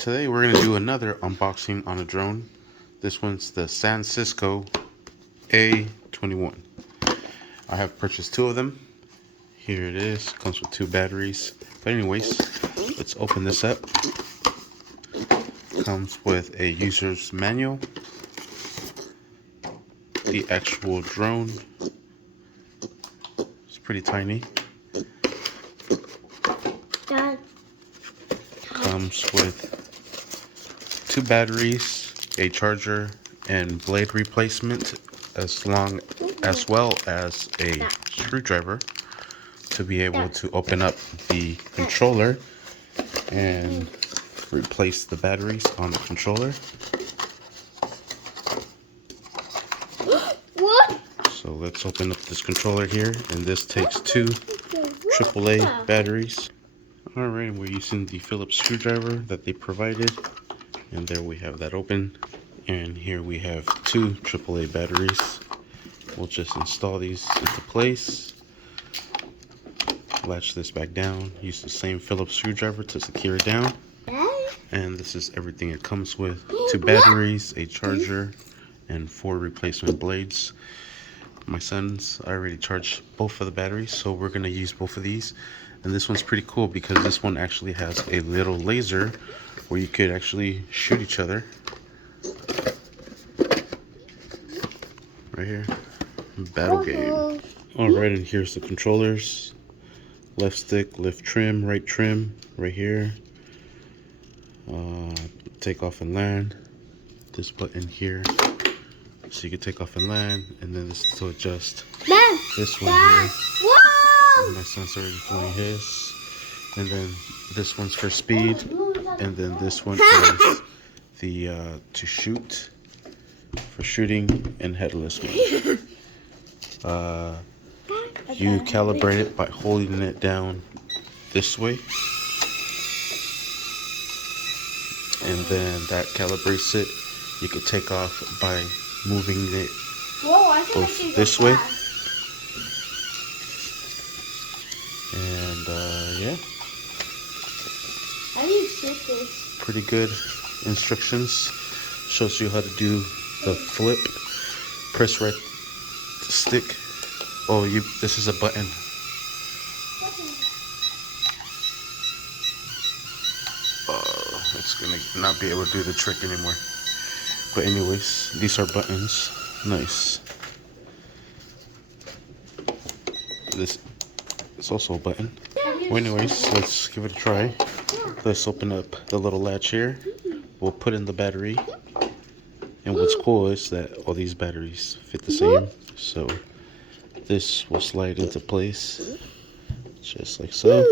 Today we're going to do another unboxing on a drone. This one's the San Cisco A21. I have purchased two of them. Here it is. Comes with two batteries. But anyways, let's open this up. Comes with a user's manual. The actual drone. It's pretty tiny. Comes with two batteries, a charger, and blade replacement, as well as a screwdriver to be able to open up the controller and replace the batteries on the controller. What? So let's open up this controller here, and this takes two AAA batteries. Alright, we're using the Phillips screwdriver that they provided, and there we have that open. And here we have two AAA batteries. We'll just install these into place, latch this back down, use the same Phillips screwdriver to secure it down. And this is everything it comes with: two batteries, a charger, and 4 replacement blades. My son's already charged both of the batteries, so we're going to use both of these. And this one's pretty cool because this one actually has a little laser where you could actually shoot each other. Right here. Battle game. Alright, and here's the controllers. Left stick, left trim, right here. Take off and land. This button here, so you can take off and land, and then this is to adjust this one here. My son's already playing his, and then this one's for speed, and then this one is the to shoot, for shooting and headless mode. You calibrate it by holding it down this way, and then that calibrates it. You could take off by moving it both this way. And yeah, How do you set this? pretty good instructions. Shows you how to do the flip. Press right stick. Oh, this is a button. It's gonna not be able to do the trick anymore. But anyways, these are buttons. Nice. This is also a button. Well, anyways, let's give it a try. Let's open up the little latch here. We'll put in the battery. And what's cool is that all these batteries fit the same. So this will slide into place just like so.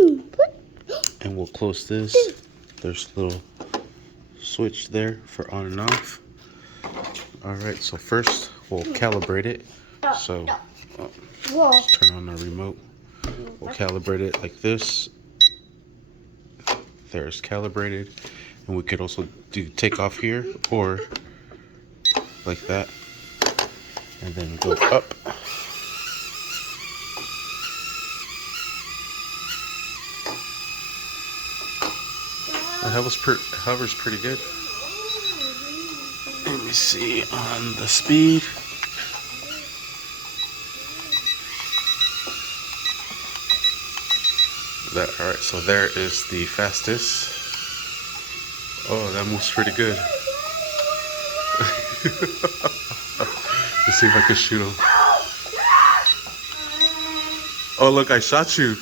And we'll close this. There's a little switch there for on and off. Alright, so first we'll calibrate it. So let's turn on our remote. We'll calibrate it like this. There's calibrated. And we could also do takeoff here, or like that, and then go up. It hovers pretty good. Let me see on the speed. Alright, so there is the fastest. Oh, that moves pretty good. Let's see if I can shoot him. Oh, look, I shot you.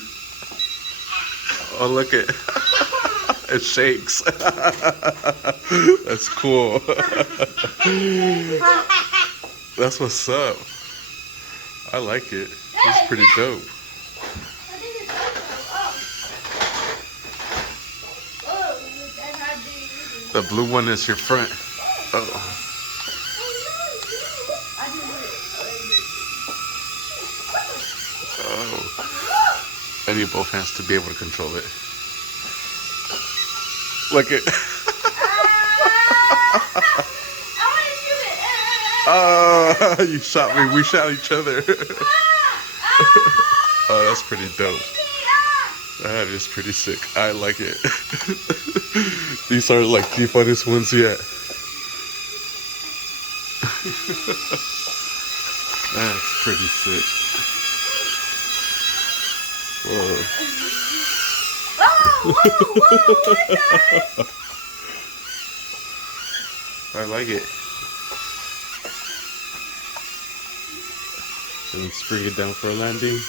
Oh, look it. It shakes. That's cool. That's what's up. I like it. It's pretty dope. The blue one is your front. Oh. I need both hands to be able to control it. Look it. Oh, you shot me. We shot each other. Oh, that's pretty dope. That is pretty sick. I like it. These are like the funnest ones yet. That's pretty sick. Whoa. Whoa, what the? I like it. And then spring it down for a landing.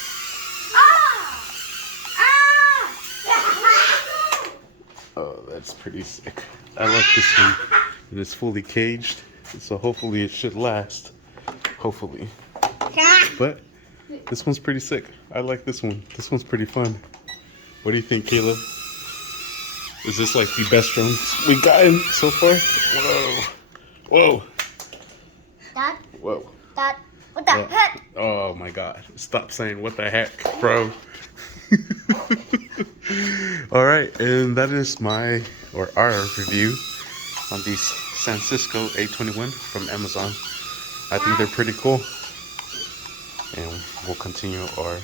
Oh, that's pretty sick. I like this one. It is fully caged, so hopefully it should last. Hopefully. But this one's pretty sick. I like this one. This one's pretty fun. What do you think, Caleb? Is this like the best drones we gotten so far? Whoa. Whoa. Dad, Whoa. Dad, what the heck? Oh my god. Stop saying what the heck, bro. Alright, and that is my or our review on these Francisco A21 from Amazon. I think they're pretty cool. And we'll continue our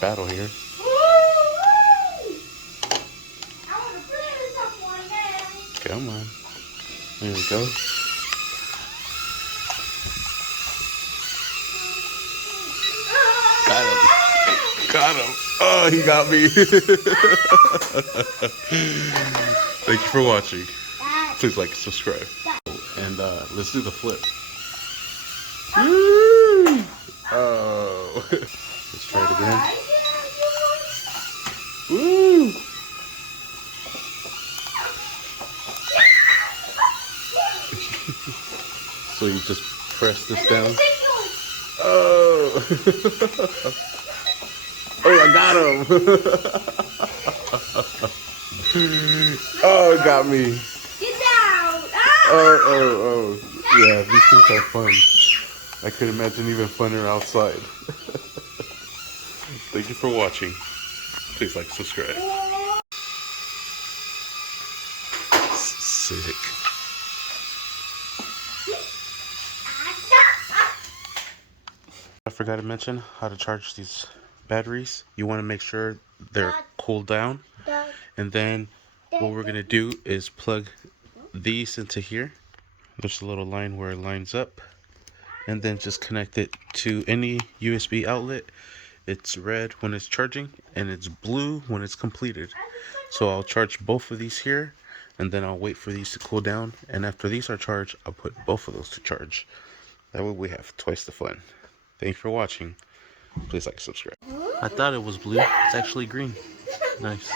battle here. Come on. There we go. Got him. Got him. Oh, he got me. Thank you for watching. Please like and subscribe. And let's do the flip. Woo! Oh. Let's try it again. Woo! So you just press this down. Oh! Oh, I got him! Oh, it got me. Get down! Oh. Yeah, these things are fun. I could imagine even funner outside. Thank you for watching. Please like, subscribe. Sick. I forgot to mention how to charge these batteries. You want to make sure they're cooled down. And then what we're going to do is plug these into here. There's a little line where it lines up. And then just connect it to any USB outlet. It's red when it's charging and it's blue when it's completed. So I'll charge both of these here and then I'll wait for these to cool down. And after these are charged, I'll put both of those to charge. That way we have twice the fun. Thanks for watching. Please like, subscribe. I thought it was blue. It's actually green. Nice.